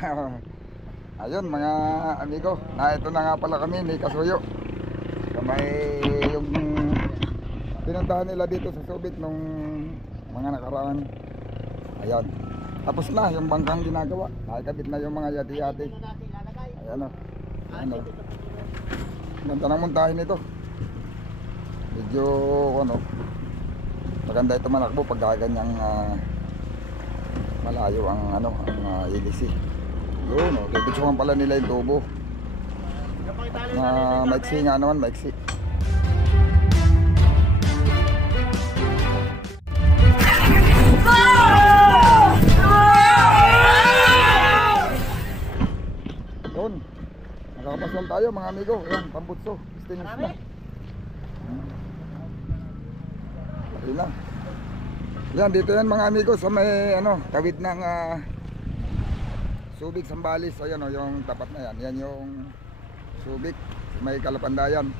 Ayun mga amigo, ito na nga pala kami ni Kasuyo. May yung pinuntahan nila dito sa Subic nung mga nakaraan. Ayan, tapos na yung bangkang ginagawa. Nakikabit na yung mga yati-yati. Ayan o, ano, ganda ng muntahin nito. Medyo ano, maganda ito manakbo pag ganyang malayo ang ano, ang ilisi. Yun o, pipitsukan pala nila yung tubo na maiksi nga naman, maiksi. Yun, nakakapasyon tayo mga amigo. Ayan, pambutso, stainless na. Okay na. Yan, dito yan mga amigo sa may ano, tawid ng Subic, Sambales. Ayan o, yung tapat na yan. Yan yung Subic, may Kalapandayan.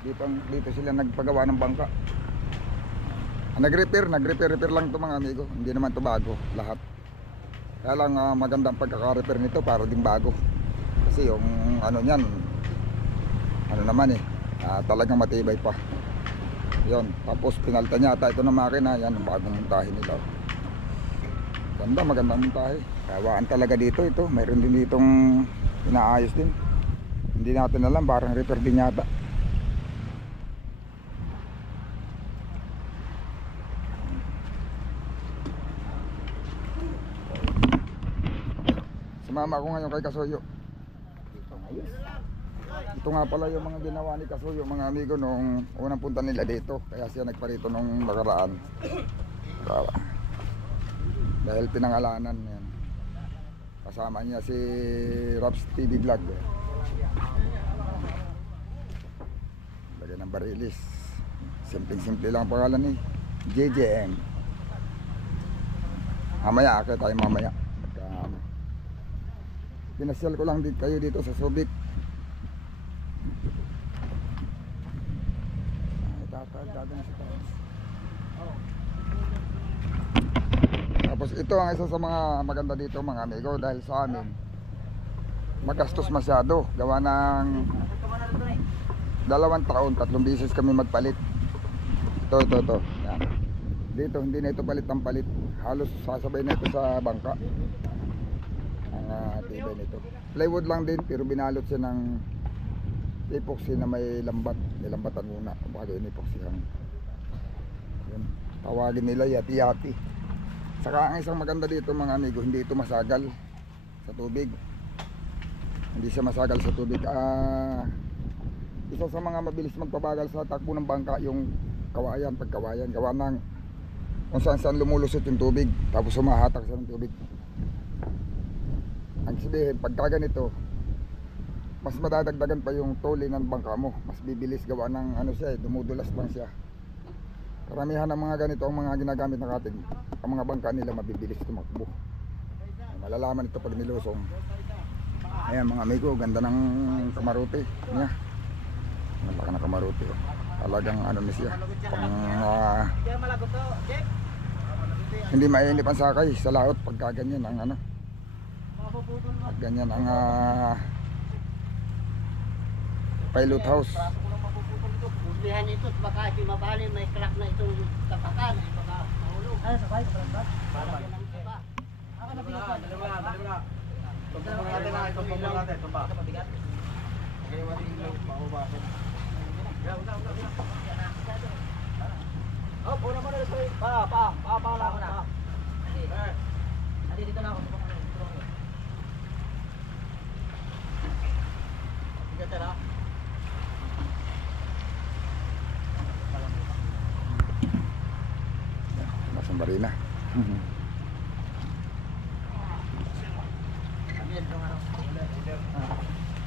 Dito sila nagpagawa ng bangka. Nag-repair lang to mga amigo. Hindi naman to bago, lahat. Kaya lang magandang pagkaka-repair nito para din bago. Kasi yung ano niyan, ano naman talagang matibay pa. Yun, tapos pinalta niya ata ito na makina. Yan, ang bagong muntahin nila. Ganda, magandang muntahe. Kawaan talaga dito ito. Mayroon din ditong inaayos din. Hindi natin alam, parang repair din yata. Sumama ko ngayon kay Kasuyo. Ito nga pala yung mga ginawa ni Kasuyo mga amigo nung unang punta nila dito. Kaya siya nagparito nung nakaraan. Dahil pinangalanan yan. Kasama niya si Raps TV Vlog. Lagyan ng barilis. Simpleng-simple lang ang pangalan ni JJM. Mamaya, akit tayo mamaya. Pinasyal ko lang kayo dito sa Subic. Tapos ito ang isa sa mga maganda dito mga amigo, dahil sa amin magastos masyado. Gawa ng 2 taon, 3 beses kami magpalit. Ito. Yan. Dito hindi na ito palit ng palit. Halos sasabay na ito sa bangka. Ang tibay nito. Plywood lang din pero binalot siya ng epoxy na may lambat. Nilambatan muna bago in-epoxyhan. Yan. Tawagin nila yati-yati. Saka ang isang maganda dito mga amigo, hindi ito masagal sa tubig. Hindi siya masagal sa tubig. Isa sa mga mabilis magpabagal sa takbo ng bangka yung pagkawayan. Gawa ng kung saan lumulusot yung tubig, tapos sumahatak siya ng tubig. Ang sabihin, pagka ganito, mas madadagdagan pa yung toli ng bangka mo. Mas bibilis gawa ng ano siya, dumudulas lang siya. Karamihan ng mga ganito ang mga ginagamit ng atin. Ang mga bangka nila mabibilis tumakbo. Malalaman ito pag nilusong. Ayan mga amigo, ganda ng kamarote niya. Malaki na kamarote. Talagang ano na siya. Hindi mainip ang sakay sa laot pagka ganyan ang ano. Pag ganyan ang pilot house. Lihan ito, baka ito mabali, may crack na itong tapakan, baka mahulog. Ano, sabay, kapalantat? Para yan ang iba. Ako na pinaka. Dali mo na. Tumpang natin na, tumpang natin. Tumpa. Okay, wali yung maubasin. Oh, puna mo na ito. Pa lang ako na. Adi, dito na ako. Dito na. Nasa marina.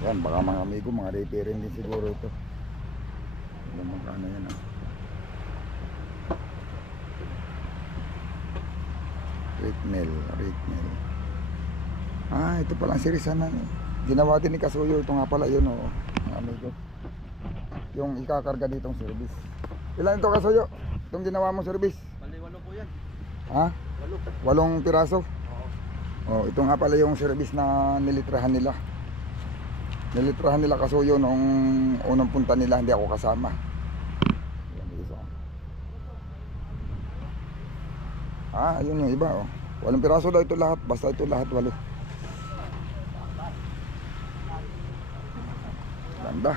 Yan, baka mga amigo, mga repairing din siguro ito. Ano magkano yan rate mill. Ito palang sirisan na ginawa din ni Kasuyo. Ito nga pala yun mga amigo, yung ikakarga ditong service. Ilan ito Kasuyo? Itong ginawa mong service? Bali, 8 po yan. Ha? 8 piraso? Oo. Oh, ito nga pala yung service na nilitrahan nila. Nilitrahan nila Kasuyo nung unang punta nila, hindi ako kasama. Yan, isa. Ayun yung iba, oh. 8 piraso daw ito lahat, basta ito lahat 8. Ganda.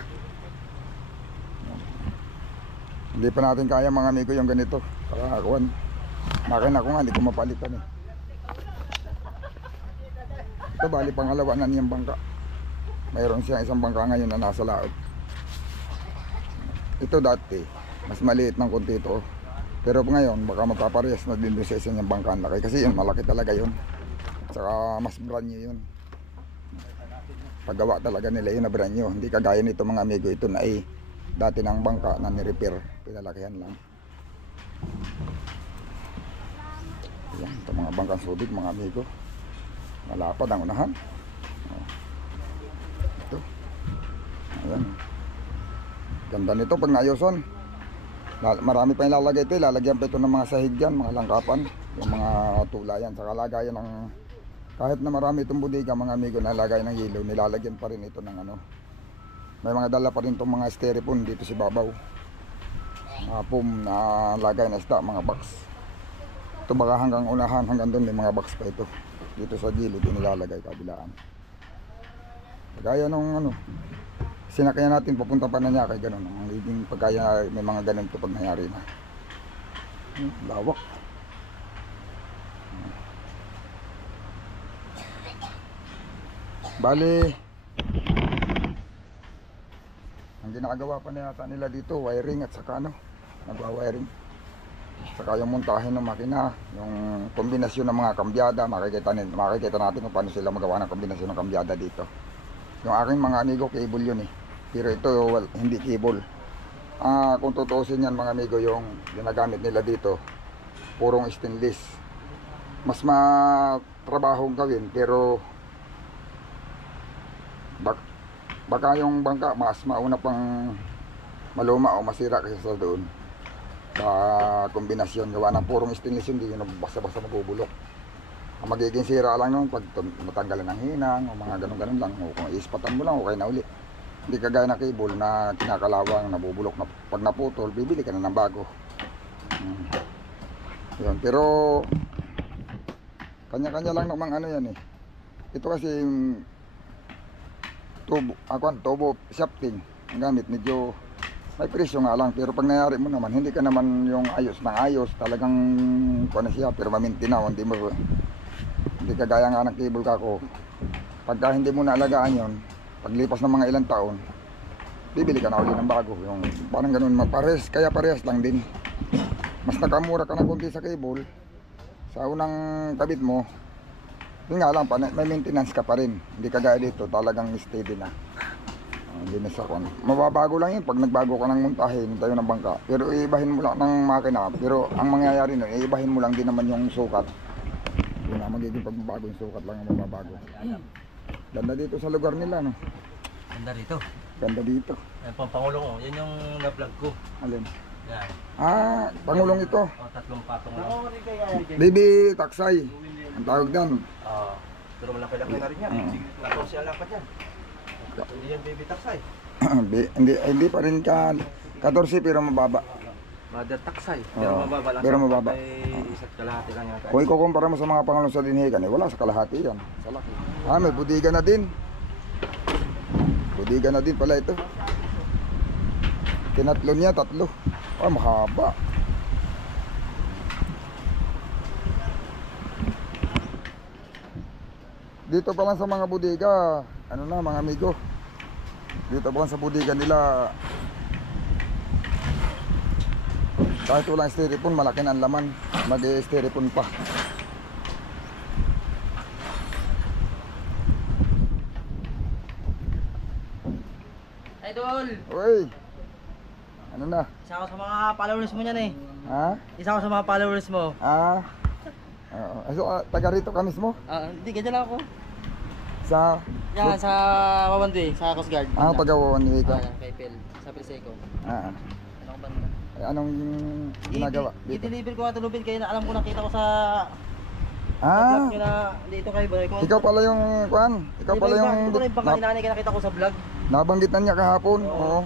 Hindi pa natin kaya mga amigo yung ganito. Kakakuan. Makina ko nga, hindi ko mapalitan eh. Ito bali pangalawa na niyang bangka. Mayroon siyang isang bangka ngayon na nasa laot. Ito dati, mas maliit ng konti ito. Pero ngayon, baka magpaparehas na din doon sa isang niyang bangka ang laki. Kasi yun, malaki talaga yun. At saka mas brand new yun. Paggawa talaga nila yun na brand new. Hindi kagaya nito mga amigo, ito na dati ng bangka na ni-repair. Pinalakihan lang. Yan, ito mga bangkang subig mga amigo. Malapad ang unahan. Ito. Ayan. Ganda nito pag naayusan. Marami pa yung lalagay ito. Lalagyan pa ito ng mga sahig dyan, mga langkapan. Yung mga tulayan. Saka lagayan ng... Kahit na marami itong bodega mga amigo na lagay ng yelo, nilalagyan pa rin ito ng ano. May mga dala pa rin itong mga styrofoam dito si babaw. Mga foam na lagay na isda, mga box. Ito baka hanggang unahan, hanggang doon may mga box pa ito. Dito sa gilid, nilalagay kabilaan. Kagaya nung ano, sinakyan natin papunta pa na niya kay ganun. Ang leading pagkaya may mga ganun ito pag nangyari na. Lawak. Bali, ang ginagawa pa nila dito, wiring at saka ano, nagwa-wiring. Saka yung montahin ng makina, yung kombinasyon ng mga kambyada, makikita natin kung paano sila magawa ng kombinasyon ng kambyada dito. Yung aking mga amigo, cable yun eh. Pero ito, hindi cable. Kung tutuusin yan mga amigo, yung ginagamit nila dito, purong stainless. Mas matrabahong gawin, pero baka yung bangka mas mauna pang maluma o masira kaysa sa doon. Sa kombinasyon gawa ng purong stainless yun, hindi yun basta-basta mabubulok. Ang magiging sira lang nun pag matanggalan ng hinang o mga ganun-ganun lang, o kung ispatan mo lang o kaya na uli. Hindi kagaya na cable na kinakalawang nabubulok na pag naputol, bibili ka na ng bago. Yun, pero kanya-kanya lang namang ano yan eh. Ito kasi tubo shafting ang gamit, medyo may presyo nga lang, pero pag nangyari mo naman hindi ka naman yung ayos ng ayos, talagang kuha na siya, pero mamintinaw, hindi kagaya nga ng cable kako. Pagka hindi mo naalagaan yon, paglipas ng mga ilang taon bibili ka na uli ng bago, yung parang ganun, kaya parehas lang din. Mas nakamura ka ng konti sa cable sa unang kabit mo. Yun nga lang, may maintenance ka pa rin. Hindi kagaya dito, talagang steady na. Hindi na sa kon. Mababago lang yun pag nagbago ka ng muntahin tayo ng bangka. Pero iibahin mo lang ng makina. Pero ang mangyayari nun, iibahin mo lang din naman yung sukat. Yun na, magiging pagbabago yung sukat lang ang mababago. Ganda dito sa lugar nila, no? Ganda rito. Ganda dito. Yan pang Pangulong, oh. Yan yung na-vlog ko. Alin? Yan. Pangulong ito. Tatlong patong lang. Baby taksay. Ang tawag doon. Pero malaki-laki na rin yan. Tapos siya lapat yan. Hindi yan baby taksay. hindi pa rin ka 14 pero mababa. Mother taksay. Pero mababa lang. Pero mababa. May isa't kalahati lang yan. Kung ikukumpara mo sa mga Pangulong sa Dinhigan, wala sa kalahati yan. Sa laki. May budiga na din. Budiga na din pala ito. Tinatlo niya, 3. Mahaba. Dito pa lang sa mga bodega, ano na mga amigo, dito pa lang sa bodega nila, kahit walang styrofoam, malaki na ang laman, mag-styrofoam pa. Idol! Uy! Ano na? Isa ako sa mga followers mo niyan eh. Ha? Isa ako sa mga followers mo. Oo. So, taga rito ka mismo? Hindi, ganyan lang ako. Sa? Yan, sa Wawandu sa Coast Guard. Taga-Wawandu ka? Kay Phil, sa Pilseco. Ano ko ba Anong ginagawa dito? I-deliver ko nga tulubin kayo na alam ko nakita ko sa Ah, Vlog nyo na dito kayo ba? ikaw pala yung kuan. Ikaw pala yung Ito na yung baka inanay ka nakita ko sa vlog. nabanggit na niya kahapon. Oo.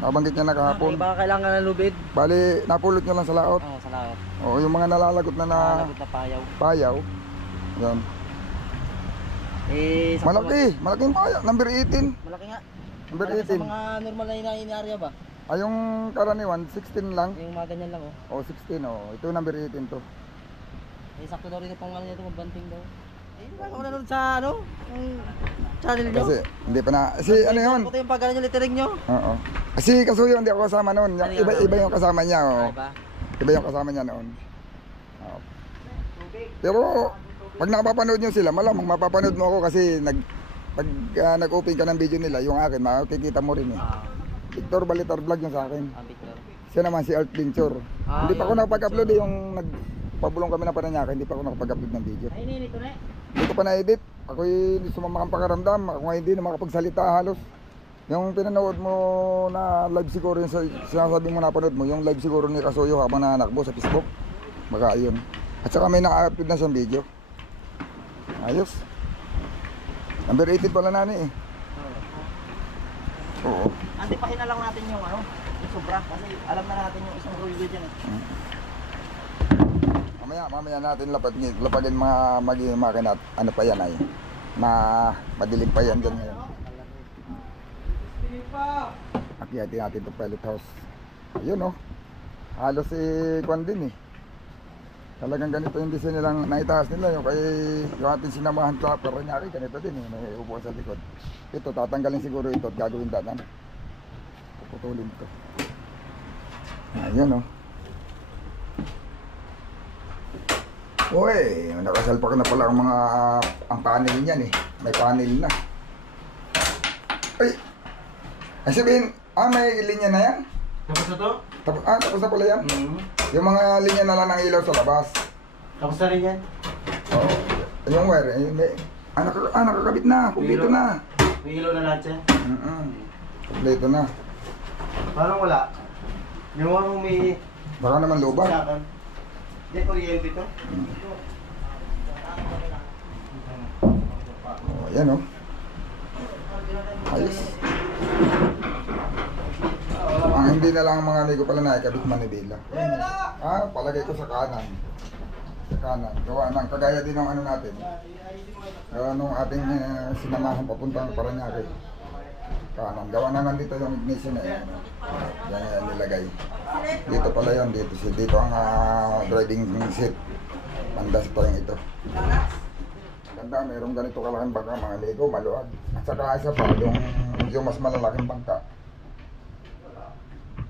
Nabanggit niya na kahapon. Baka kailangan ng lubid. Bali, napulot niyo lang sa laot. Oo, sa laot. Oo, yung mga nalalagot na Lagot na payaw. payaw. Yan. Sa Malaki yung payaw. Number 18. Malaki nga. Number Malaki sa 18. mga normal na inaarya ba? Ay, yung karaniwan, 16 lang. Yung mga ganyan lang oh. O, 16 oh. Ito number 18 to. Sakto daw rin itong ano nito, mabanting daw. Ay, hindi ba ako nanonood sa ano? Yung channel nyo? Kasi, hindi pa na. Si, ano yun? Ito yung pagano nyo, lettering nyo? Oo. Si Kasuyo, hindi ako kasama noon. Iba yung kasama niya. Oh. Iba? Iba yung kasama niya noon. Oo. Pero, pag nakapapanood nyo sila, malamang mapapanood mo ako kasi pag nag-open ka ng video nila, yung akin, makikita mo rin eh. Victor Balitar Vlog yung sa akin. Victor. Siya naman si Art Venture. Hindi pa ako nakapag-upload eh, yung nagpabulong kami na Paranaque, hindi pa ako nakapag-upload ng video. Ay, nito na eh. Hindi ko pa na-edit. Ako'y sumama kang pakaramdam. Ako nga hindi na makapagsalita halos. Yung pinanood mo na live siguro, yung sinasabi mo napanood mo, yung live siguro ni Kasuyo habang nanakbo sa Facebook. Baka yun. At saka may naka-upload na siyang video. Ayos. Number 18 pala nani eh. Oo. Antipahin na lang natin yung ano, yung sobra. Kasi alam na natin yung isang rolyo dyan eh. Mamaya natin lapagin mga maging makina. Ano pa yan ay? Madilim pa yan dyan ngayon. Akyatin natin itong pilot house. Ayun oh. Halos kwan din eh. Talagang ganito yung design nilang naitaas nila. Yung kay yung ating sinamahan sa Paranaque, ganito din eh. May upuan sa likod. Ito, tatanggalin siguro ito at gagawin danan. Puputulin ito. Ayun oh. Uy, nakasalpak na pala ang mga ang panel niyan eh. May panel na. Ay! Ay sabihin, may linya na yan? Tapos na to? Tapos na pala yan? Yung mga linya na lang ng ilaw sa labas. Tapos na rin yan? Oo. Yung wire, nakakabit na. Kumpleto na. May ilaw na lahat yan? Kumpleto na. Parang wala. Yung ano may... Baka naman luba. Sakan. Hindi, kuryente to. Oh, yan oh. Ayos. Ang hindi na lang ang mga amigo pala nakikabit manibela. Palagay ko sa kanan. Sa kanan. Gawa ng kagaya din ng ano natin. Gawa nung ating sinamahan papuntang Paranaque. Kanan. Gawa na nandito yung ignition na yan. Yan nilagay. Dito pala yan. Dito ang driving seat. Pandas pa yung ito. Ganda, mayroong ganito kalaking bangka, mga Lego, maluwag. At saka isa pa, yung mas malalaking bangka.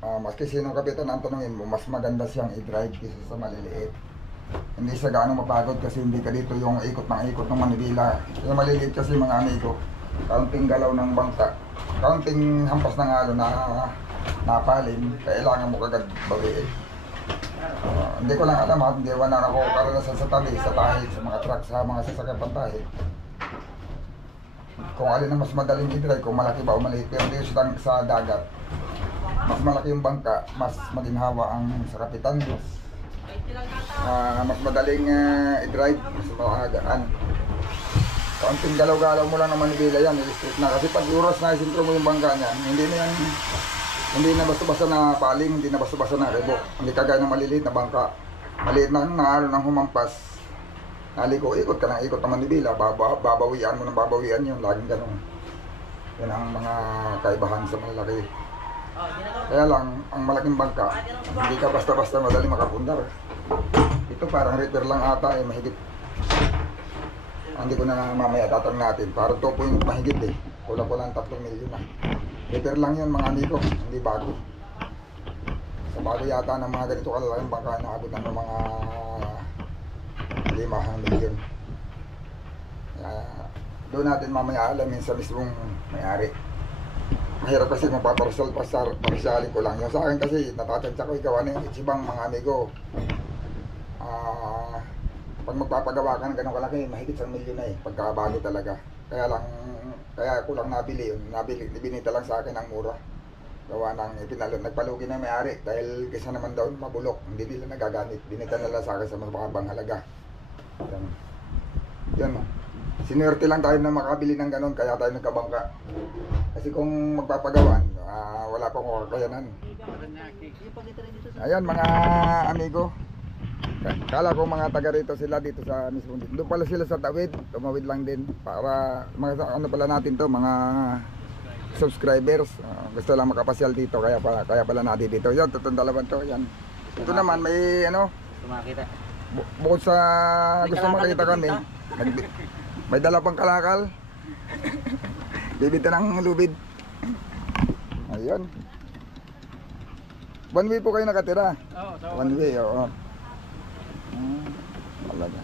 Maski sinong kapitan ang tanongin mo, mas maganda siyang i-drive kaysa sa maliliit. Hindi siya gaano mapagod kasi hindi ka dito yung ikot ng Manibela. Yung maliliit kasi mga amigo, kaunting galaw ng bangka, kaunting hampas ng halo na napalin, kailangan mo kagad bawiin. Hindi ko lang alam at hindi wala ako karanasan sa tabi, sa tahid, sa mga truck, sa mga sasakyan pantahid. Kung alin ang mas madaling i-drive, kung malaki ba o maliit, pero dito sa dagat, mas malaki yung bangka, mas maginhawa ang sa kapitan. Mas madaling i-drive, mas maagaan. Kaunting galaw-galaw mo lang ng Manibela yan, i-straight na. Kasi pag oras na isintro mo yung bangka niya, hindi na basta-basta na paling, hindi na basta-basta na rebo. Hindi kagaya ng maliliit na bangka. Maliit na nang humampas. Ikot ka ng ikot ng Manibela, babawian mo ng babawian yun, laging ganun. Yan ang mga kaibahan sa malalaki. Kaya lang, ang malaking bangka, hindi ka basta-basta madali makapundar. Ito parang repair lang ata, mahigit. Hindi ko na mamaya tatanong natin, parang 2 point mahigit eh. Kulang-kulang 3 milyon na. Repair lang yun mga amigo, hindi bago. Sa bago yata ng mga ganito kalalaking bangka, naabot ng mga 5 milyon. Doon natin mamaya alamin sa mismong may-ari. Mahirap kasi papasyalin ko lang. Yung sa akin kasi natatansya ko ikaw ano yung itsibang mga amigo. Pag magpapagawa ka ng ganun kalaki, mahigit 1 milyon na eh, pagkabago talaga. Kaya ko lang nabili yun. Binita lang sa akin ang mura. Gawa ng nagpalugi na may-ari dahil kaysa naman daw mabulok, hindi nila nagagamit. Binita nila sa akin sa mababang halaga. Yan. Yan. Sinuwerte lang tayo na makabili ng ganon, kaya tayo nagkabangka. Kasi kung magpapagawan, wala pang kakayanan. Ayan mga amigo. Kala ko mga taga rito sila dito sa mismo. Doon pala sila sa tawid, tumawid lang din para mga ano pala natin to, mga subscribers. Gusto lang makapasyal dito kaya pala natin dito. Yan, tutong dalawan to. Yan. Ito naman may ano, Tumakita. bukod sa gusto makita kami, may dala pang kalakal. Bibita ng lubid. Ayun. One way po kayo nakatira. Oo, One way, oo. Talaga.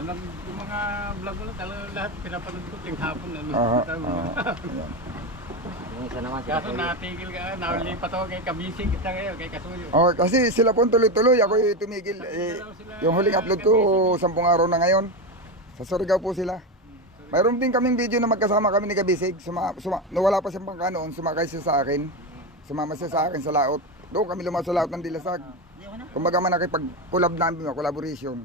yung mga vlog mo talaga lahat pinapanood ko ting hapon ano. Ayan. Yung isa naman Kaso natigil ka, naulipat ako kay Kabisig kita ngayon, kay Kasuyo. Oh, kasi sila po tuloy-tuloy, ako yung tumigil. Yung huling upload ko, 10 araw na ngayon. Sa Surigao po sila. Mayroon din kaming video na magkasama kami ni Kabisig. Nawala pa siyang bangka noon, sumakay siya sa akin. Sumama siya sa akin sa laot. Doon kami lumas sa laot ng Dilasag. Kumbaga man nakipag-collab namin, collaboration.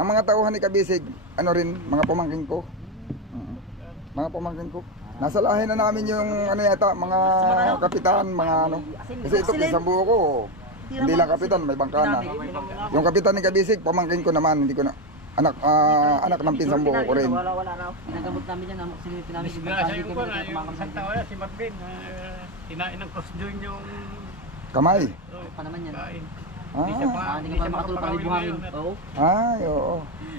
Ang mga tauhan ni Kabisig, ano rin, mga pamangkin ko. Mga pamangkin ko. Nasa lahi na namin yung ano yata, mga kapitan, mga ano. Kasi ito, isang buo ko, hindi lang kapitan, may bangka na. Yung kapitan ni Kabisig, pamangkin ko naman, hindi ko na. Anak ng pinsang buo ko rin. Wala na. Pinagamot namin yan. Sinipin namin. Disgrasya yung ko na, yung isang tao na, si Marvin, kinain ng cross joint yung Kamay. pa naman yan. kain. Ah, Hindi ka pa makatulog pag may buhangin. Oo. ay, oo.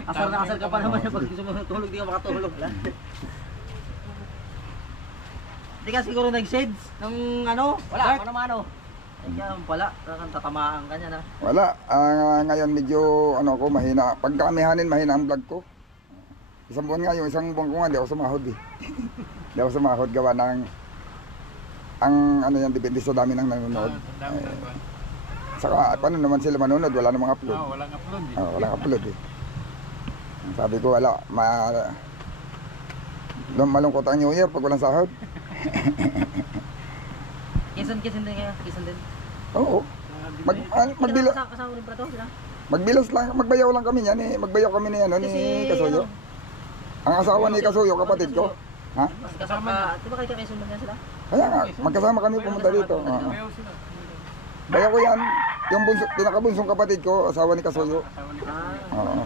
Asar na asar ka pa naman yan. Pag gusto mo tulog, di ka makatulog. Hindi ka siguro nag-shades ng ano? Wala, ano naman ano? Ay kaya pala, tatamaan ka niya na. Wala. Ngayon medyo ano ko mahina. Pagka kamihanin mahina ang vlog ko. Isang buwan nga, yung isang buwan ko nga, di ako sumahod eh. Di ako sumahod gawa ng ang ano yan, depende sa dami ng nanonood. Saka paano naman sila manonood, wala namang upload. Walang upload eh. Walang upload eh. Sabi ko wala, malungkot ang New Year pag walang sahod. Kisan din kaya, kisan din. Oo. Magbilas. Kasama rin pa to sila. Magbilas lang, magbayaw lang kami niyan eh. Magbayaw kami ni ano ni Kasuyo. Ang asawa ni Kasuyo, kapatid ko. Ha? Mas kasama, di ba kayo kakaisunan yan sila? Kaya nga, magkasama kami pumunta dito. Mayaw sila. Bayaw ko yan. Yung pinakabunsong kapatid ko, asawa ni Kasuyo. Asawa ni Oo.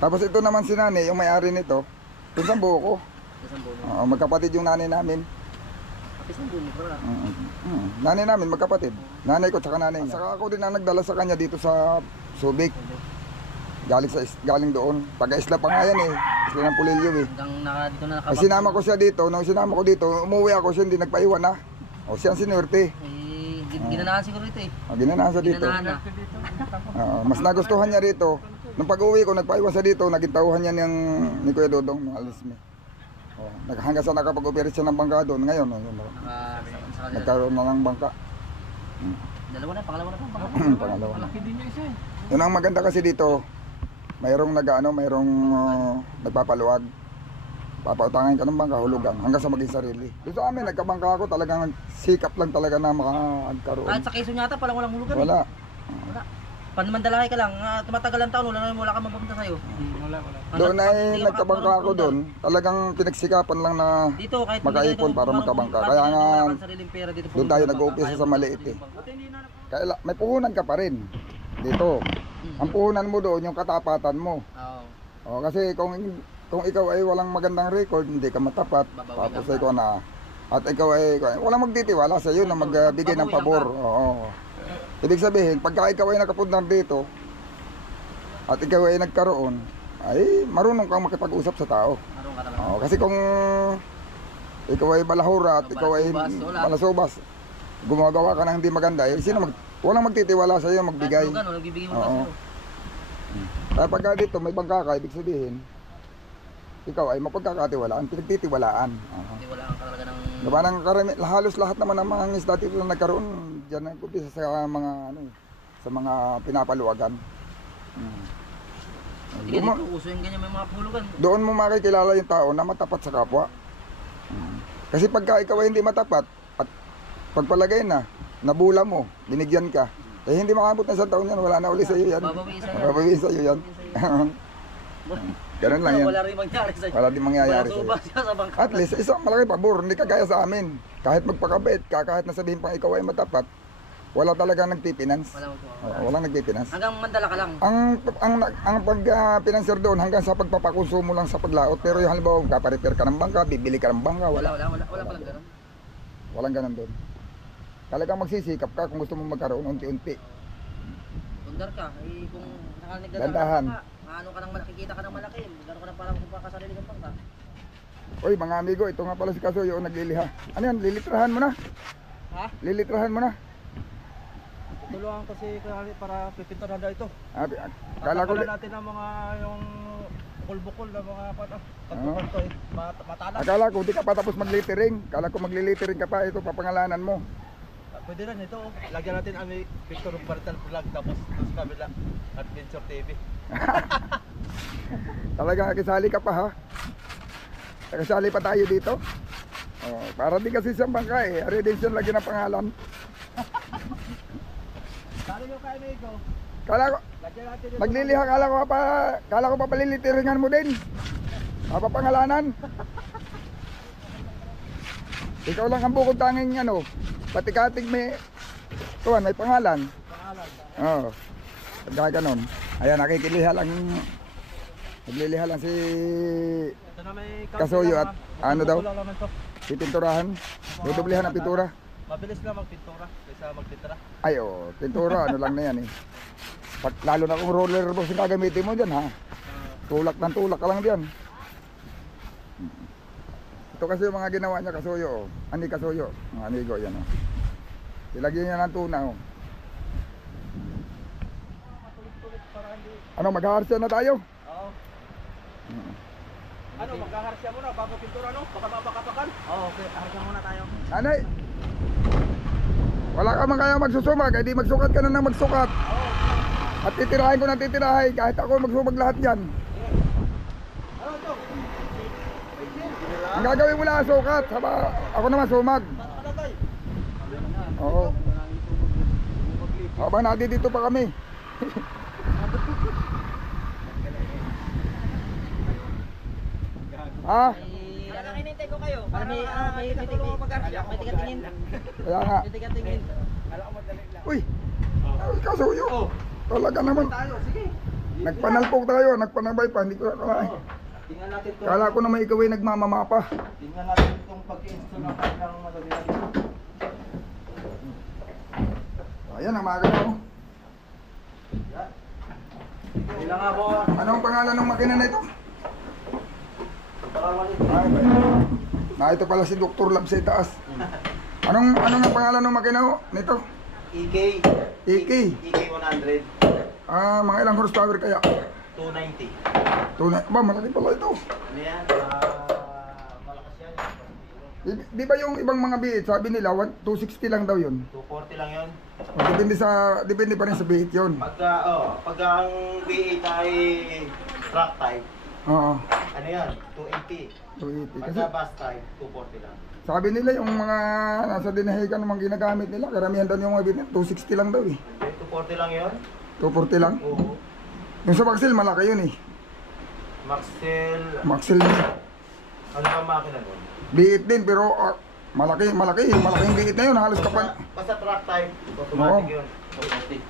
Tapos ito naman si Nani, yung may-ari nito. Pinsang buo ko. Isang buo. Oo, magkapatid yung nanay namin. Isang buo ko lang. Nanay namin, magkapatid. Nanay ko tsaka nanay niya. Saka ako din ang nagdala sa kanya dito sa Subic. Galing doon. Taga-isla pa nga yan eh. Isla ng Pulilyo eh. Hanggang dito na Ay, sinama ko siya dito. Nung sinama ko dito, umuwi ako siya, hindi nagpaiwan na. O siya ang sinuwerte. Ginanahan siguro ito eh. Ginanahan siya dito. Ginanahan na. Mas nagustuhan niya rito. Nung pag-uwi ko, nagpaiwan siya dito, naging tauhan niya ni Kuya Dodong, ng Alisme. Hanggang sa nakapag-operate siya ng bangka doon. Ngayon, nagkaroon na ng bangka. Dalawa na, pangalawa na pa. Pangalawa na. Malaki din niya isa eh. Yun ang maganda kasi dito. Mayroong nagpapaluwag. Papautangin ka ng bangka, hulugan, hanggang sa maging sarili. Dito sa amin, nagkabangka ako, talagang sikap lang talaga na makakaroon. Kahit sa Quezon yata, palang walang hulugan. Wala. Wala. Panmandalaki ka lang, tumatagal ang taon, wala ka mapunta sa'yo. Wala. Doon ay nagkabangka ako doon. Talagang pinagsikapan lang na dito, kahit makaipon para magkabangka. Kaya nga, doon tayo nag-uumpisa sa maliit eh. Kaya may puhunan ka pa rin dito. Ang puhunan mo doon, yung katapatan mo. Oo. Kasi kung ikaw ay walang magandang record, hindi ka matapat. Tapos ikaw na, at ikaw ay walang magtitiwala sa iyo na magbigay ng pabor. Oo. Ibig sabihin, pagka ikaw ay nakapundar dito, at ikaw ay nagkaroon, ay marunong kang makipag-usap sa tao. Marunong ka talaga. Oo, kasi kung ikaw ay balahura at ikaw ay balasubas, gumagawa ka ng hindi maganda, eh, walang magtitiwala sa iyo magbigay. Nagbibigay mo pa Oo. sa'yo. Kaya pagka dito may bangka ka, ibig sabihin, ikaw ay mapagkakatiwalaan, pinagtitiwalaan. Hindi wala kang talaga ng... Diba nang halos lahat naman ng mga isda dito na nagkaroon, diyan na kumpisa sa mga sa mga pinapaluwagan. Hindi dito uso yung ganyan may mga hulugan. Doon mo makikilala yung tao na matapat sa kapwa. Kasi pagka ikaw ay hindi matapat at pagpalagay na, nabula mo, binigyan ka, eh hindi makabot na isang taon yan, wala na uli sa iyo yan. Babawiin sa'yo. Babawiin sa iyo yan. Ganun lang yan. Wala rin mangyari sa'yo. Wala din mangyayari Wala sa'yo. subas siya sa bangka. At least, isang malaki pabor, hindi kagaya sa amin. Kahit magpakabait ka, kahit nasabihin pang ikaw ay matapat, wala talaga nagpipinance. Wala magkuha. Walang nagpipinance. Hanggang mandala ka lang. Ang pag-pinancer doon hanggang sa pagpapakonsumo lang sa paglaot. Pero yung halimbawa, kaparepair ka ng bangka, bibili ka ng bangka, Wala wala. palang ganun. Walang ganun doon. Talagang magsisikap ka kung gusto mo magkaroon unti-unti. Pundar ka, eh kung nakalinig ka Dandahan. ano ka nang makikita ka ng malaki, gano'n ka nang parang kung pakasarili kang bangka. Oy mga amigo, ito nga pala si Kasuyo nagliliha. Ano yan, lilitrahan mo na? Ha? Lilitrahan mo na? Tulungan kasi para pipintahan na ito. Kala ko, Tatanggalan natin ang mga yung bukol-bukol na mga kanto-kanto eh. Matalas. akala ko di ka pa tapos maglitering. Kala ko maglilitering ka pa, ito papangalanan mo. Pwede rin ito. Lagyan natin ang Victor Bartal Vlog tapos sa kabila Adventure TV. Talagang nakisali ka pa ha? Nakisali pa tayo dito? Oh, para di kasi siyang bangka eh. Redemption lagi ng pangalan. Sali nyo kayo na ito. Kala ko, Lagyan natin ito. magliliha, kala ko pa palilitiringan mo din. Papangalanan. Ikaw lang ang bukod tanging ano, pati-kating may pangalan. Oo. Pagka ganun. Ayan, nakikiliha lang. Nagliliha lang si Ito na may Kasuyo at ano daw? Wala naman to. pipinturahan. Dudublihan ang pintura. Mabilis lang magpintura kaysa magpintara. Ay, oh, pintura, ano lang na yan eh. Lalo na kung roller box yung gagamitin mo dyan ha. Tulak ng tulak ka lang dyan. Ito kasi yung mga ginawa niya Kasuyo. Oh. Ani Kasuyo, mga amigo yan oh. Ilagyan niya ng tuna oh. Ano, maghaharsya na tayo? Oo. Ano, magkakarsya muna bago pintura no? Baka mapakapakan. Oo, okay. Harga muna tayo. Nanay, wala ka man kaya magsusumag, hindi magsukat ka na ng magsukat. At titirahin ko na titirahin, kahit ako magsumag lahat yan. Ano to? Ang gagawin mo lang sukat, ako naman sumag. Ano tayo? Oo. Habang dito pa kami. Ah, Ano hinintay ko kayo? Para may tigatingin. May tigatingin. kaya nga. May tigatingin. Uy, ay, Kasuyo. Talaga naman. Tayo, sige. Nagpanalpok tayo, nagpanabay pa, hindi ko na. Tingnan natin to. Kala ko naman ikaw ay nagmamamapa. Tingnan natin itong pag-i-install ng kanilang magagawin dito. Ayan ang mga ganun. Ilang nga po. Anong pangalan ng makina na ito? Baka mali. Ito pala si Dr. Lab sa itaas. Anong ang pangalan ng makina nito? EK. EK. EK 100. Mga ilang horsepower kaya? 290. Tunay. Ba, malaki pala ito. Ano yan? Malakas yan. Di ba yung ibang mga biit, sabi nila 260 lang daw yun. 240 lang yun. Depende pa rin sa biit yun. Pagka ang V8 ay truck type, Oo. ano yan? 280. 280. Kasi Pagka bus type, 240 lang. sabi nila yung mga nasa dinahigan ng mga ginagamit nila, karamihan daw yung mga biit, 260 lang daw eh. 240 lang yun? 240 lang. Oo. Yung sa Maxell, malaki yun eh. Maxell, Maxell niya. ano ba makina doon? Biit din, pero malaking biit na yun. Halos kapag... Basta truck type, automatic yun.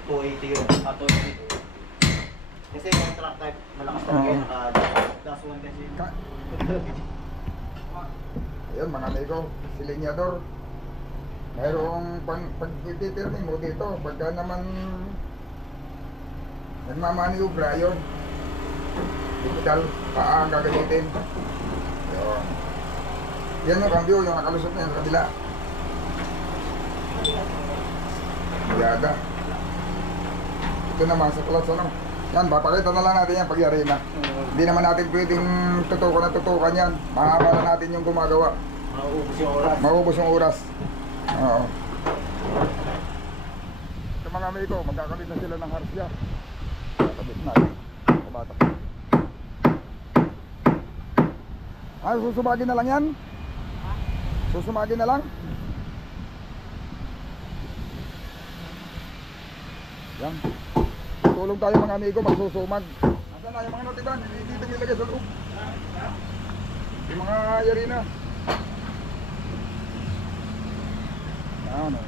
280 yun. 280. Kasi yung truck type, malakas talaga yun. Naka-plus 1 kasi yun. Ayun mga amigo, si Linyador. Mayroong pag-determine mo dito. Pagka naman nagmamaniubra yun. Digital, paa ang gagamitin. Yun. Yan yung cambio, yung nakalusot na yung kabila. Yaga. Ito naman sa clutch ano. Yan, papakita na lang natin yan pagyari na. Hindi naman natin pwedeng tutukan yan. Mahaba na natin yung gumagawa. Mauubos yung oras. Maubos yung oras. Oo. Sa mga amigo, magkakabit na sila ng harsya. Kabit na. Kumatak. Susumagin na lang yan? Susumagin na lang? Yan. Tulong tayo mga amigo, magsusumag. Ito na yung mga notiban, dito nilagay sa loob. Yung mga yari na. Ano?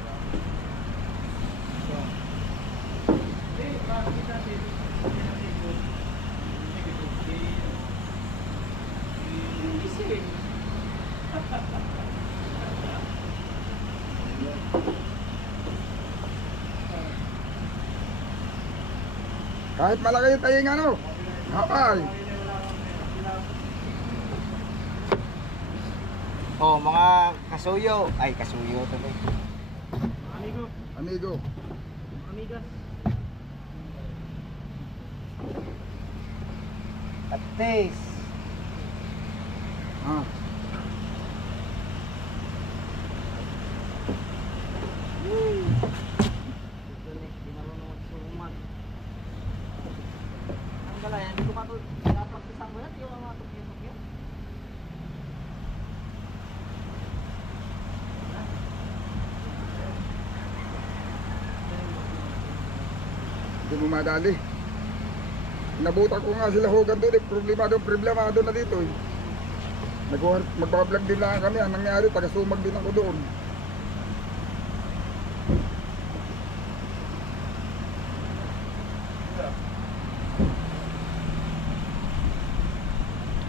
Kahit malaki yung tayong ano. Hapay. Oh, mga kasuyo. Ay, kasuyo tuloy. Amigo. Amigo. Amigas. At taste. Ah. Ito ni, di marunong magsuman. Ang galay, hindi ko matulog. Napraktisan ko yan, yung mga tukyo-tukyo. Hindi mo madali. Nabutan ko nga sila Hogan doon eh. Problemado na dito eh. Magbablog din lang kami. Ang nangyari, taga-sumag din ako doon.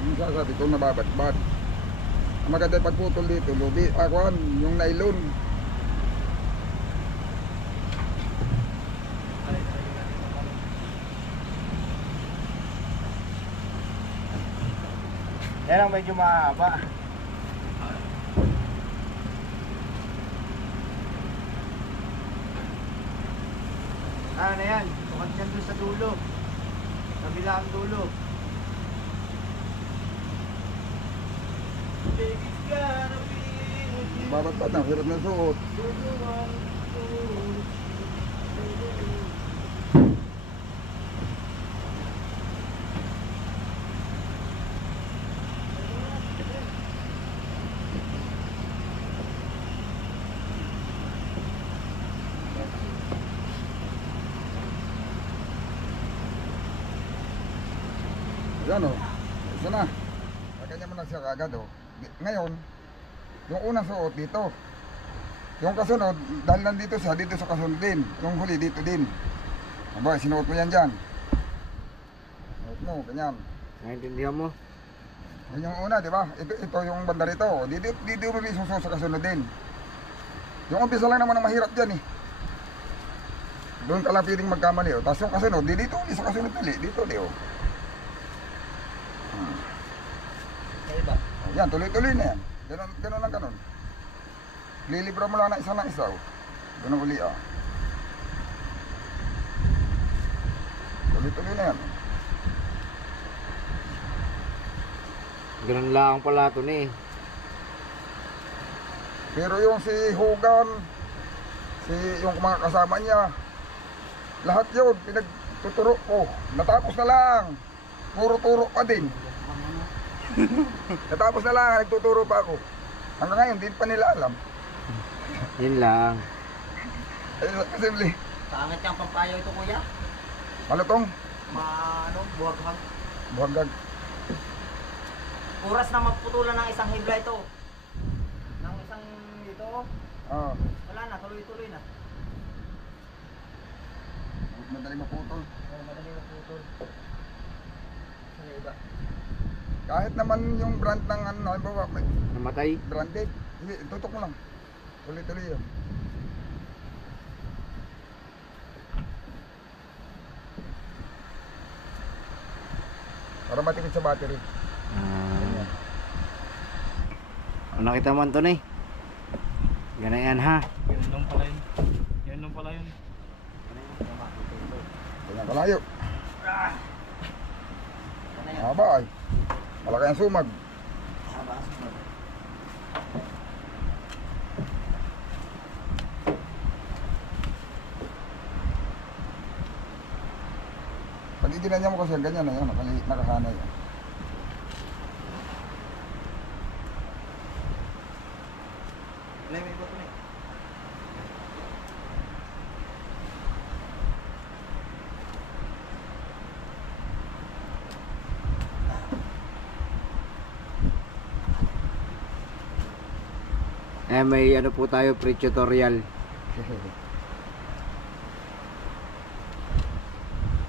Yung sasabi ko nababad-bad. Ang maganda yung pagputol dito, lubi, akuan, yung nylon. Yan ang medyo mahaba. Ano na yan? Tukat yan doon sa dulo. Kabila ang dulo. Babad-bad na, hirap na suot. Yan o, isa na. Kanya mo na siya kagad o. Ngayon, yung unang suot dito. Yung kasunod, dahil nandito siya, dito sa kasunod din. Yung huli dito din. Aba, sinuot mo yan dyan. Sinuot mo, ganyan. Naintindihan mo? Yun yung una, di ba? Ito yung banda rito. Dito mo isusuot sa kasunod din. Yung umpisa lang naman ang mahirap dyan eh. Doon ka lang pwedeng magkamali o. Tapos yung kasunod, dito ulit sa kasunod ulit. Dito ulit o. Kaya ba? Yan, tuloy-tuloy na yan. Ganun lang ganun. Lilibra mo lang na isa o. Ganun uli ah. Tuloy-tuloy na yan. Ganun lang pala ito eh. Pero yung si Hogan, yung mga kasama niya, lahat yun, pinagtuturo ko. Natapos na lang. Puro turo pa din. Natapos na lang, nagtuturo pa ako. Hanggang ngayon, hindi pa nila alam. Yun lang. Simple. Pangit yung pampayo ito, kuya. Malutong, Buhaghag. buhagag. Oras na magputulan ng isang hibla ito. Ng isang ito. Ah, Wala na, tuloy-tuloy na. madaling maputol. Madali magputol. Sa iba. Kahit naman yung brand ng ano, halimbawa, may Namatay. branded. Hindi, tutok mo lang. Tuloy-tuloy yun. Para matipid sa battery. Nakita mo ito eh. Ganun yan ha. Yan lang pala yun. Yan lang pala yun. Ganyan kalayo. Ano yun? Haba ay. Malaki ang sumag. Haba, sunod. Pag iginanya mo kasi ganyan na yan, nakahanay. Wala, may buto na eh. may ano po tayo, pre-tutorial.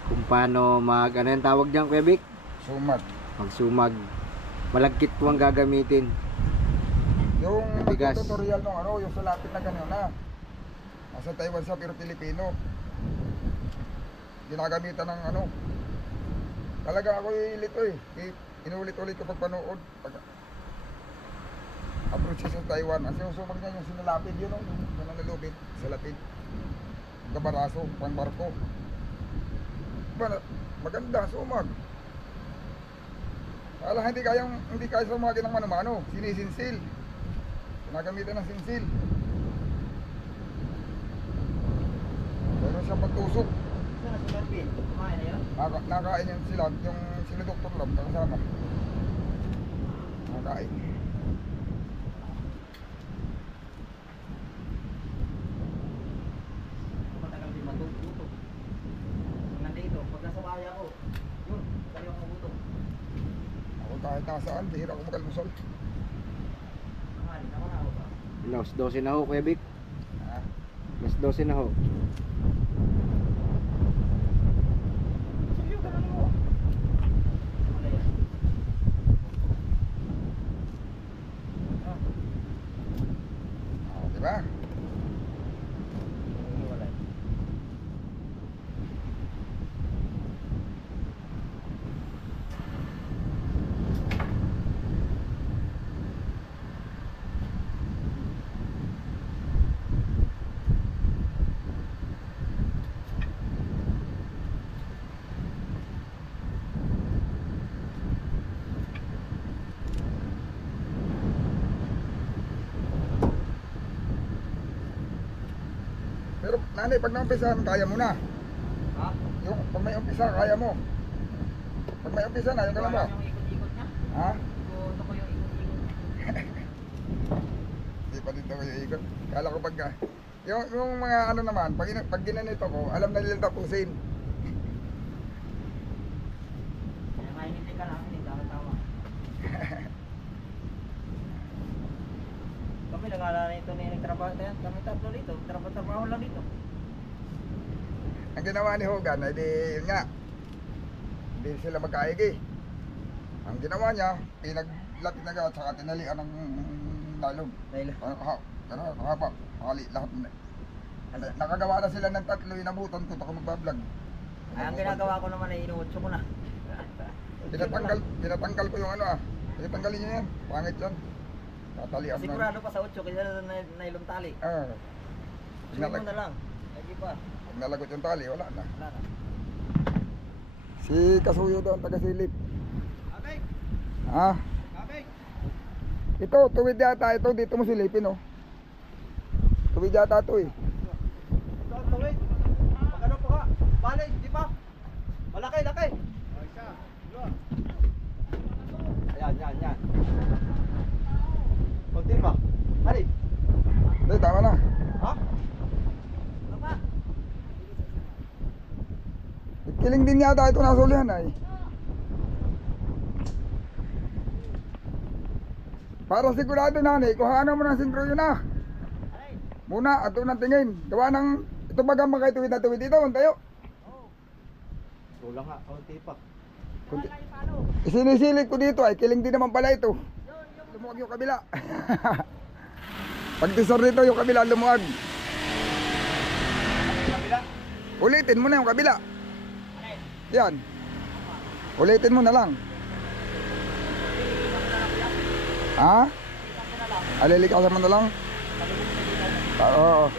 Kung paano mag, ano yung tawag diyan, Kuya Vic? Sumag. Magsumag. Malagkit po ang gagamitin. Yung Bigas. tutorial nung ano, yung sa lapit na gano'n na. Nasa Taiwan sa pero Pilipino. Ginagamitan ng ano. Talaga ako ilito eh. Inulit-ulit ko pagpanood. Approach siya sa Taiwan. Ang sinusumag niya yung sinalapid yun, yung nalulupit sa lapid. Gabaraso, pang barko. Maganda, sumag. Alam, hindi kaya sumagin ng mano-mano. Sinisinsil. Ginagamitan ng sinsil. Meron siyang pagtusok. Sana si Marvin, kumain na yun? Nakain yun sila, yung sila Dr. Lab, nakasama. Nakain. Matagal din matututo. Nandito, pag nasa bahay ako, yun, kali ako mabutok. Ako kahit nasaan, bihira ako magalmusal. Nangalit ako na ako ba? Alas 12 na ho, Kuya Vic. Ha? Alas 12 na ho. Sige, ganun mo. Wala yan. Diba? Wala. Pero nanay, pag naumpisahan, kaya mo na. Ha? Yung pag may umpisa, kaya mo. Pag may umpisa na, yung kalabaw. Yung ikot-ikot niya? Ha? Gusto ko yung ikot-ikot. Hindi pa dito ko yung ikot. Kala ko pagka. Yung mga ano naman, pag ginanito ko, alam na nilang tapusin. Kaya mainit ka lang, hindi tawa. Kami nag-alala nito ni nagtrabaho tayo. Kami tatlo dito, trabaho lang dito. Ang ginawa ni Hogan, ay di, yun nga, hindi sila magkaigi. Ang ginawa niya, pinaglapit na agad, saka tinalian ng nylon. Dahil Hapa, pakali, lahat. Nakagawa na sila ng tatlo, inabutan ko, ako magbablog. ay, ang ginagawa ko naman ay inuutso ko na. Tinatanggal ko yung ano tinatanggalin niya yan, pangit yan. Tatalian na. Sigurado pa sa 8 kaysa na nailong tali. Suwi mo na lang. Lagi pa. Pag nalagot yung tali, wala na. Wala na. Si Kasuyo doon, taga-silip. Okay. Ha? Okay. Ito, tuwid yata ito, dito mo silipin oh. Tuwid yata ito eh. Ito ang tawid. Magkano po ka? Bale, di pa? Malaki, laki. Yan. Kunti pa. Hari. Hindi, tama na. Ha? Ano pa? Kiling din yata ito nasulihan ay. Para sigurado nanay, kuhanan mo ng sentro yun na. Muna, ato ng tingin. Gawa ng, ito bagang makituwid na tuwid dito, tayo. Kulang nga, kunti pa. Kunti. Isinisilip ko dito ay, kiling din naman pala ito. Lumuwag yung kabila. Pag tisor dito yung kabila lumuwag. Ulitin mo na yung kabila. Yan. Ulitin mo na lang. Ha? Alilikasan mo na lang? Oo.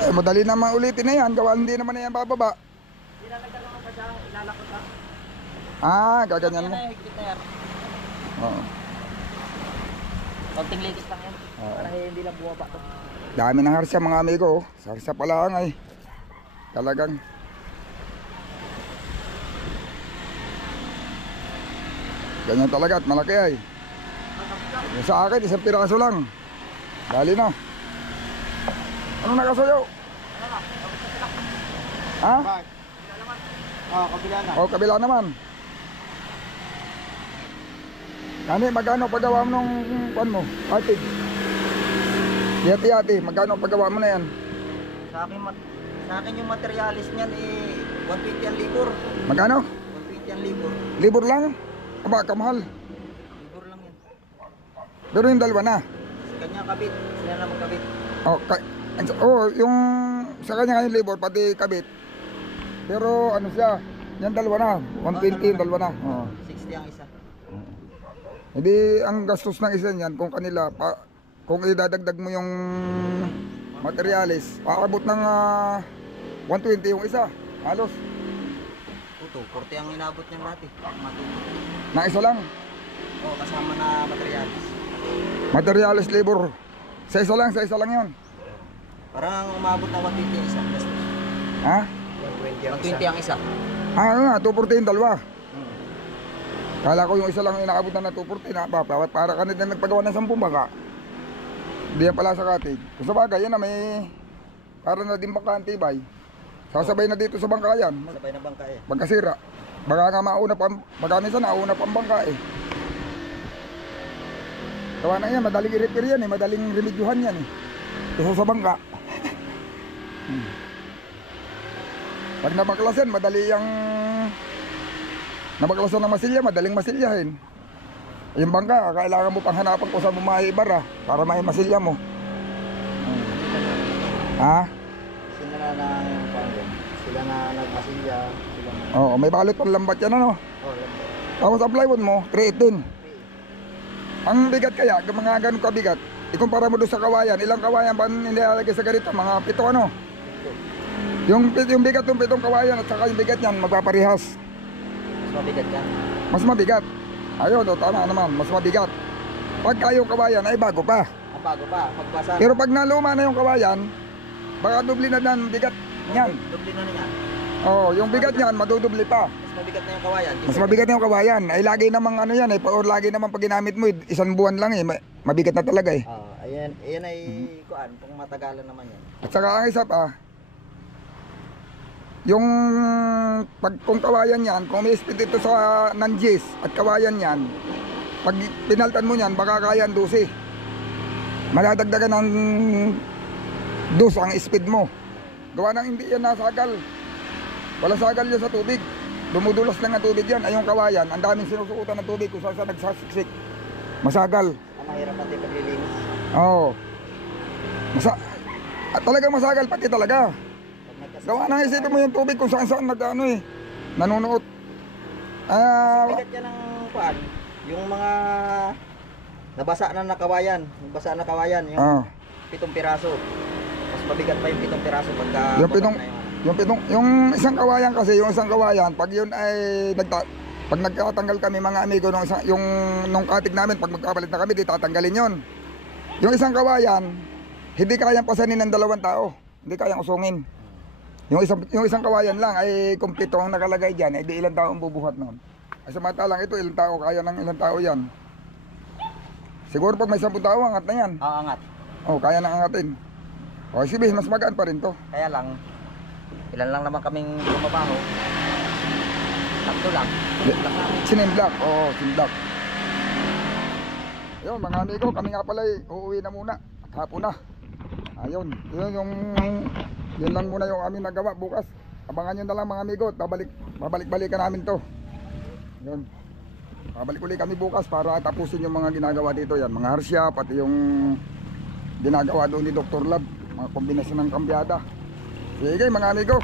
Eh, madali naman ulitin na yan. Gawa hindi naman na yan bababa. Gaganyan mo. Oo. Konting ligis lang yan. Para hindi lang buwaba to. Dami ng harsya mga amigo. Sarsa pala lang ay. Talagang. Ganyan talaga at malaki ay. Yung sa akin, isang piraso lang. Dali na. Ano nakasuyo? Ha? Kabila na. O, kabila naman. Ano, magkano paggawa mo nung pan mo? Ate. Ate, magkano paggawa mo na yan? Sa akin yung materialis niyan 120 ang libur. Magkano? 120 ang libur. Libur lang? Aba, kamahal. Libur lang yan. Pero yung dalawa na. Kanya kabit. Sila na magkabit. Yung sa kanya ngayon libur, pati kabit. Pero ano siya, yan dalawa na. 120 yung dalawa na. 60 ang isa. Hindi, ang gastos ng isa niyan, kung kanila, kung idadagdag mo yung materialis, paabot ng 120 yung isa. Halos. Puto, 40 ang inabot niyan dati. Matuto. Na isa lang. Oo, kasama na materialis. Materialis labor. Sa isa lang yun. Parang umabot na 120 ang isa. Ha? 120 ang isa. Ano nga, 240 yung dalawa. Kala ko yung isa lang inaabot na 240 na para kanina nagpagawa ng 10 baka. Hindi yan pala sa katig. Kung sa bagay, yan na may para na din baka ang tibay. Sasabay na dito sa bangka yan. Sabay na bangka eh. Pagkasira. Baka nga mauna pa, baka minsan nauna pa ang bangka eh. Gawa na yan, madaling i-repair yan eh, madaling remedyuhan yan eh. Isa sa bangka. Pag nabaklasan, madali yung nabaklasan ng masilya, madaling masilyahin. Yung bangka, kailangan mo pang hanapan kung saan mo maibara para may masilya mo. Ha? Sila na nagmasilya. Oo, may balot pang lambat yan ano. Oh, Tapos ang plywood mo, 318. Ang bigat kaya, mga ganun kabigat, ikumpara mo doon sa kawayan, ilang kawayan ba nilalagay sa ganito? Mga 7 ano? Yung bigat ng 7 kawayan at saka yung bigat niyan, magpaparehas. Mas mabigat yan. Mas mabigat. Ayun, tama naman, mas mabigat. Pagka yung kawayan ay bago pa. Ang bago pa, pagbasa. Pero pag naluma na yung kawayan, baka dubli na ng bigat niyan. Dubli na niya. Oo, yung bigat niyan, madudubli pa. Mas mabigat na yung kawayan. Mas mabigat na yung kawayan. Ay lagi namang ano yan eh, or lagi namang pag ginamit mo, isang buwan lang eh, mabigat na talaga eh. Ayan ay kuan, kung matagalan naman yan. At saka ang isa pa, yung kung kawayan yan, kung may speed ito sa nanjis at kawayan yan, pag pinaltan mo yan, baka kaya 12. Madadagdagan ng 2 ang speed mo. Gawa ng hindi yan nasagal. Wala sagal yan sa tubig. Dumudulas lang ang tubig yan. Ay yung kawayan, ang daming sinusukutan ng tubig kung saan nagsasiksik. Masagal. Ang mahirap pati paglilinis. Oo. Talagang masagal pati talaga. Gawa na isipin mo yung tubig kung saan nag-ano eh, nanunuot. Bigat yan ng kuan, yung mga nabasa na nakawayan, yung 7 piraso. Mas mabigat pa yung 7 piraso pagka yung isang kawayan kasi, yung isang kawayan, pag yun ay pag nagkatanggal kami mga amigo nung katig namin, pag magkapalit na kami, di tatanggalin yun. Yung isang kawayan, hindi kayang pasanin ng 2 tao, hindi kayang usungin. Yung isang kawayan lang ay kumpleto ang nakalagay diyan, ay di ilang tao ang bubuhat noon. Ay samantalang ito, ilang tao, kaya ng ilang tao yan. Siguro pag may 10 tao, angat na yan. angat. Kaya na angatin. Sige, mas magaan pa rin to. Kaya lang, ilan lang naman kaming bumabaho. Tatlo lang. Sinimblak, sinimblak. Ayun mga amigo, kami nga pala uuwi na muna. Hapon na. Ayun, yun lang muna yung aming nagawa bukas. Abangan nyo na lang mga amigo, babalik-balikan namin to. Yun. Babalik ulit kami bukas para tapusin yung mga ginagawa dito yan. Mga harsya, pati yung ginagawa doon ni Dr. Lab. Mga kombinasyon ng kambyada. Sige mga amigo.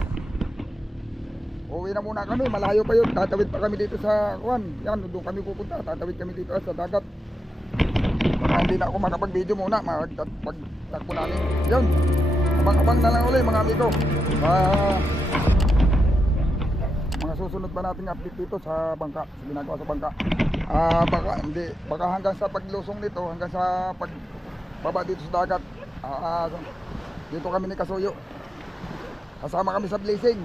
Uwi na muna kami, malayo pa yun. Tatawid pa kami dito sa Juan. Yan, doon kami pupunta. Tatawid kami dito sa dagat. Baka hindi na ako makapag-video muna. Pagtakbo namin. Yun. Abang-abang na lang ulit mga amigo. Mga susunod pa nating update dito sa bangka, sa ginagawa sa bangka. Baka hanggang sa paglusong nito, hanggang sa pagbaba dito sa dagat. Dito kami ni Kasuyo. Kasama kami sa blazing.